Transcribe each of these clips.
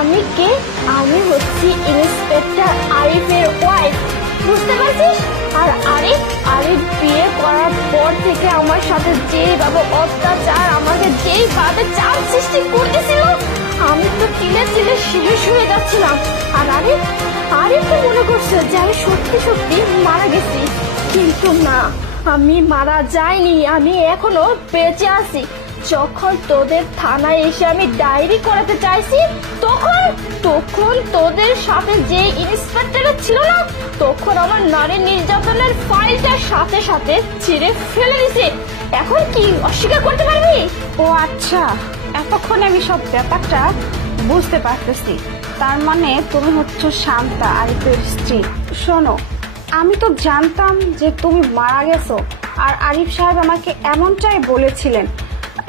আমি কে? আমি হচ্ছি ইন্সপেক্টর আরিফের ওয়াইফ, বুঝতে পারছিস? আর আরিফ বিয়ে করার পর থেকে আমার সাথে যেভাবে অত্যাচার, আমাকে যেইভাবে চাপ সৃষ্টি করতেছিল, আমি তো তিলে তিলে শেষ হয়ে যাচ্ছিলাম। আর আরিফ তো মনে করছে যে আমি সত্যি সত্যি মারা গেছি, কিন্তু না, আমি মারা যাইনি, আমি এখনো বেঁচে আছি। যখন তোদের থানায় এসে আমি ডায়েরি করাতে চাইছি, তখন তোদের সাথে যে ইন্সপেক্টর ছিল না, তখন আমার নারী নির্যাতনের ফাইলটা সাথে সাথে ছিঁড়ে ফেলে দিছে। এখন কি অস্বীকার করতে পারবি? ও আচ্ছা, এতক্ষণে আমি সব ব্যাপারটা বুঝতে পারতেছি। তার মানে তুমি হচ্ছে শান্তা, আরিফের স্ত্রী। শোনো, আমি তো জানতাম যে তুমি মারা গেছো, আর আরিফ সাহেব আমাকে এমনটাই বলেছিলেন।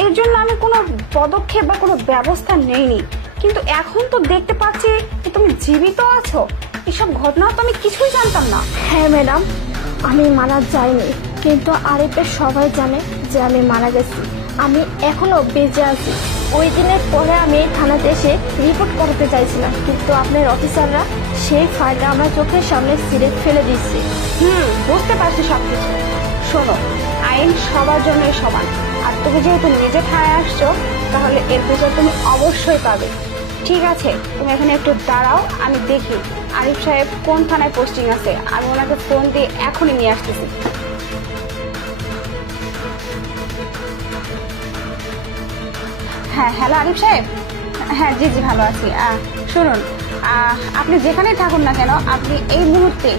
এর জন্য আমি কোনো পদক্ষেপ বা কোনো ব্যবস্থা নেইনি, কিন্তু এখন তো দেখতে পাচ্ছি যে তুমি জীবিত আছো। এসব ঘটনা তো আমি কিছুই জানতাম না। হ্যাঁ ম্যাডাম, আমি মারা যাইনি, কিন্তু আরিফের সবাই জানে যে আমি মারা গেছি, আমি এখনো বেঁচে আছি। ওই দিনের পরে আমি এই থানাতে এসে রিপোর্ট করতে চাইছিলাম, কিন্তু আপনার অফিসাররা সেই ফাইলটা আমার চোখের সামনে ছিঁড়ে ফেলে দিচ্ছে। বুঝতে পারছি সবকিছু। শোনো, আইন সবার জন্যই সমান, আর তুমি যেহেতু নিজে থানায় আসছো, তাহলে এর বিচার তুমি অবশ্যই পাবে। ঠিক আছে, তুমি এখানে একটু দাঁড়াও, আমি দেখি আরিফ সাহেব কোন থানায় পোস্টিং আছে। আমি ওনাকে ফোন দিয়ে এখনই নিয়ে আসতেছি। হ্যাঁ, হ্যালো আরিফ সাহেব। হ্যাঁ, জি জি, ভালো আছি। শুনুন, আপনি যেখানেই থাকুন না কেন, আপনি এই মুহূর্তে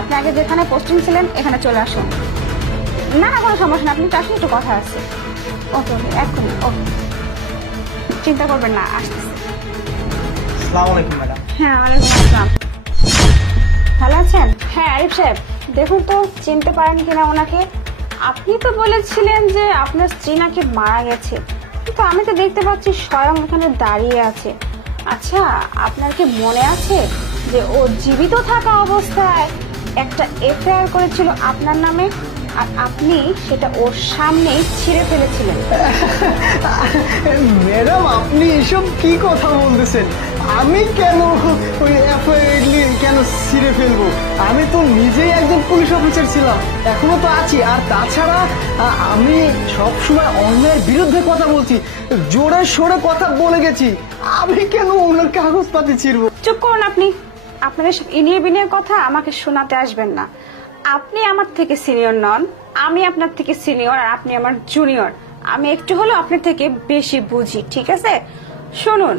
আপনি আগে যেখানে পোস্টিং ছিলেন এখানে চলে আসুন। না না, কোনো সমস্যা না, আপনি আসুন, একটু কথা আছে। ওকে ওকে, এক্ষুনি। ওকে, চিন্তা করবেন না, আসতেছি। আসসালামু আলাইকুম ম্যাডাম। হ্যাঁ, ওয়ালাইকুম আসসালাম। ভালো আছেন? হ্যাঁ আরিফ সাহেব, দেখুন তো চিনতে পারেন কিনা ওনাকে। আপনি তো বলেছিলেন যে আপনার স্ত্রী নাকি মারা গেছে, কিন্তু আমি তো দেখতে পাচ্ছি স্বয়ং এখানে দাঁড়িয়ে আছে। আচ্ছা, আপনার কি মনে আছে যে ও জীবিত থাকা অবস্থায় একটা এফআইআর করেছিল আপনার নামে, আর আপনি সেটা ওর সামনেই ছিঁড়ে ফেলেছিলেন? ম্যাডাম, আপনি এসব কি কথা বলতেছেন? আমি কেন ওই এফআইআর কেন ছিঁড়ে ফেলবো? আমি তো নিজেই একজন পুলিশ অফিসার ছিলাম, এখনো তো আছি। আর তাছাড়া আমি সবসময় অন্যায়ের বিরুদ্ধে কথা বলছি, জোরে সোরে কথা বলে গেছি। আমি কেন ওনার কাগজপাতি ছিঁড়বো? চুপ করুন আপনি। আপনার এসব ইনিয়ে বিনিয়ে কথা আমাকে শোনাতে আসবেন না। আপনি আমার থেকে সিনিয়র নন, আমি আপনার থেকে সিনিয়র, আর আপনি আমার জুনিয়র। আমি একটু হলেও আপনার থেকে বেশি বুঝি, ঠিক আছে? শুনুন,